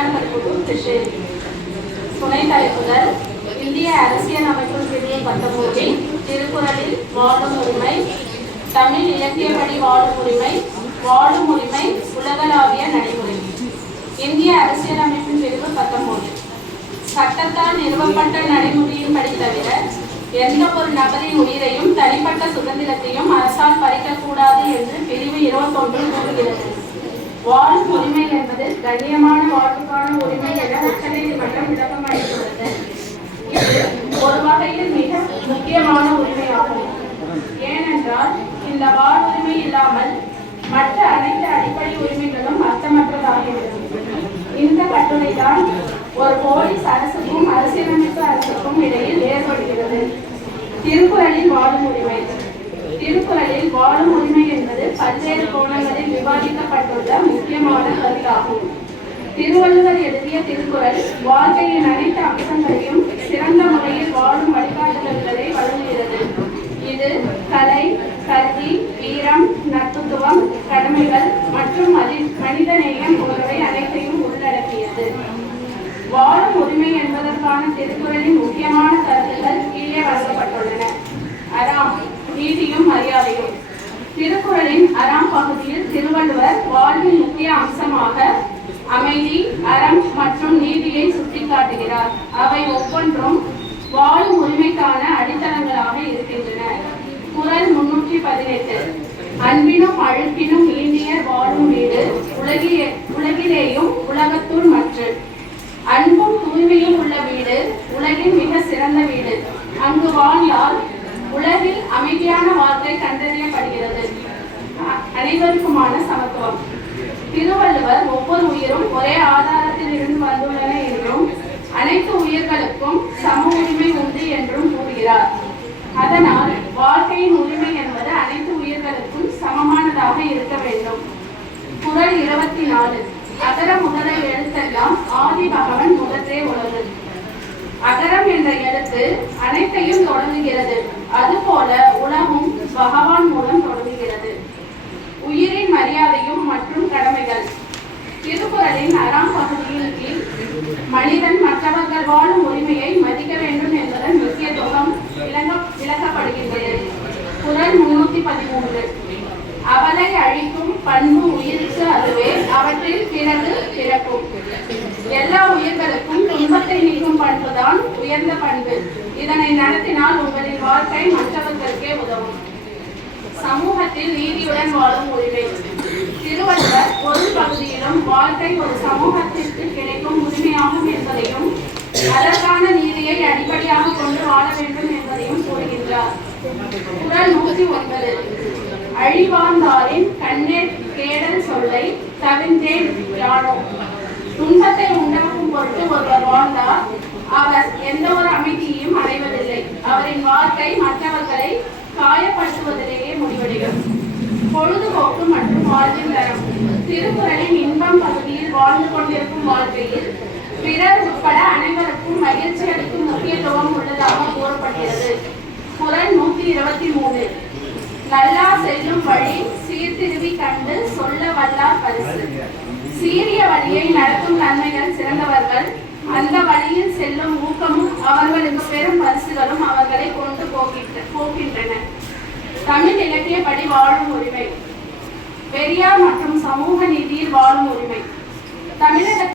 பணியாளர் குழு திருச்சி. துணை தலைப்புகள்: இந்திய அரசியலமைப்பு பிரிவு 19 திருக்குறளில் வாழும் உரிமை, தமிழ் இலக்கியப்படி வாழும் உரிமை, வாழும் உரிமை உலகளாவிய நடைமுறை. இந்திய அரசியலமைப்பின் பிரிவு 19 சட்டத்தால் நிறுவப்பட்ட நடைமுறையின்படி தவிர எந்த ஒரு நபரின் உயிரையும் தனிப்பட்ட சுதந்திரத்தையும் அரசால் பறிக்கக்கூடாது என்று பிரிவு 21 கூறுகிறது. வாழும் உரிமை என்பது கண்ணியமான வாழ்வுக்கான உரிமை என உச்சநீதிமன்றம் விளக்கம் அளித்துள்ளது. இது ஒரு வகையில் மிக முக்கியமான உரிமையாகும். ஏனென்றால் இந்த வாழ்வுரிமை இல்லாமல் மற்ற அனைத்து அடிப்படை உரிமைகளும் அர்த்தமற்றதாகிவிடும். இந்த கட்டுரைதான் ஒரு போலீஸ் அரசுக்கும் அரசியலமைப்பு அரசுக்கும் இடையில் வேறுபடுகிறது. திருக்குறளில் வாழும் உரிமை. திருக்குறளில் வாழும் உரிமை என்பது பல்வேறு கோணங்களில் விவாதிக்கப்பட்டுள்ள முக்கியமான கருத்தாகும். திருவள்ளுவர் எழுதிய திருக்குறள் வாழ்க்கையின் அனைத்து அம்சங்களையும் சிறந்த முறையில் வாழும் வழிகாட்டுதல்களை வழங்குகிறது. இது கலை, கல்வி, வீரம், நட்புத்துவம், கடமைகள் மற்றும் மனிதநேயம் போன்றவை அனைத்தையும் உள்ளடக்கியது. வாழும் உரிமை என்பதற்கான திருக்குறளின் முக்கியமான கருத்துக்கள் கீழே வழங்கப்பட்டுள்ளன. அறம், நீதியும் மரியாதையும். திருக்குறளின் அறம் பகுதியில் திருவள்ளுவர் வாழ்வின் முக்கிய அம்சமாக அமைதி, அறம் மற்றும் நீதியை சுட்டிக்காட்டுகிறார். அவை ஒவ்வொன்றும் வாழும் உரிமைக்கான அடித்தளங்களாக இருக்கின்றன. குறள் 318 அன்பினும் அழுக்கினும் ஈண்டியர் வாழும் வீடு உலகிலேயும் உலகத்துள் மற்ற. அன்பும் தூய்மையும் உள்ள வீடு உலகின் மிக சிறந்த வீடு. அங்கு வாழ்ந்தால் உலகில் அமைதியான வாழ்க்கை கண்டறியப்படுகிறது. அனைவருக்குமான சமத்துவம். திருவள்ளுவர் ஒவ்வொரு உயிரும் ஒரே ஆதாரத்தில் இருந்து வந்துள்ளன என்றும் அனைத்து உயிர்களுக்கும் சம உரிமை உண்டு என்றும் கூறுகிறார். அதனால் வாழ்க்கையின் உரிமை என்பது அனைத்து உயிர்களுக்கும் சமமானதாக இருக்க வேண்டும். குறள் 24 அகர முதல எழுத்தெல்லாம் ஆதி பகவன் முதற்றே உலகு. அகரம் என்ற எழுத்து அனைத்தையும் தொடங்குகிறது. அதுபோல உலகும் பகவான் மூலம் தொடங்குகிறது. உயிரின் மரியாதையும் மற்றும் கடமைகள். திருக்குறளின் அறம் பகுதியின் கீழ் மனிதன் மற்றவர்கள் வாழும் உரிமையை மதிக்க வேண்டும் என்பதன் முக்கியத்துவம் விளக்கப்படுகின்றது. குறள் 313 அவலை அழிக்கும் பண்பு உயிருக்கு அதுவே அவற்றில் பிறகு பிறக்கும். எல்லா உயிர்களுக்கும் துன்பத்தை நீக்கும் பண்புதான் உயர்ந்த பண்பு. இதனை நடத்தினால் உங்களின் வாழ்க்கை மற்றவர்களுக்கே உதவும். சமூகத்தில் நீதியுடன் வாழும் உரிமை. திருவள்ளுவர் ஒரு பகுதியிலும் வாழ்க்கை ஒரு சமூகத்திற்கு கிடைக்கும் உரிமையாகும் என்பதையும் அதற்கான நீதியை அடிப்படையாக கொண்டு வாழ வேண்டும் என்பதையும் கூறுகின்றார். குறள் 109 அழிவார்ந்தாரின் கண்ணே கேடல் சொல்லை தவிர்ந்தேன் யானோ. துன்பத்தை உண்டாக்கும் பொருட்டு ஒருவர் வாழ்ந்தார் அவர் எந்த ஒரு அமைதியையும் அடைவதில்லை. அவரின் வாழ்க்கை மற்றவர்களை காயப்படுத்துவதிலேயே முடிவடையும். பொழுதுபோக்கு மற்றும் வாழ்வின் தரம். திருக்குறளின் இன்பம் பகுதியில் வாழ்ந்து கொண்டிருக்கும் வாழ்க்கையில் பிறர் உட்பட அனைவருக்கும் மகிழ்ச்சி அளிக்கும் முக்கியத்துவம் உள்ளதாக கூறப்படுகிறது. குறள் 123 நல்லார் செல்லும் வழி சீர்திருவி கண்டு சொல்ல வல்லார் பரிசு. சீரிய வழியை நடத்தும் நன்மைகள் சிறந்தவர்கள் அந்த வழியில் செல்லும் ஊக்கமும் அவர்களுக்கு பெரும் பரிசுகளும் அவர்களை கொண்டு போகின்றன. தமிழ் இலக்கியப்படி வாழும் உரிமை. பெரியார் மற்றும் சமூக நீதியில் வாழும் உரிமை. தமிழக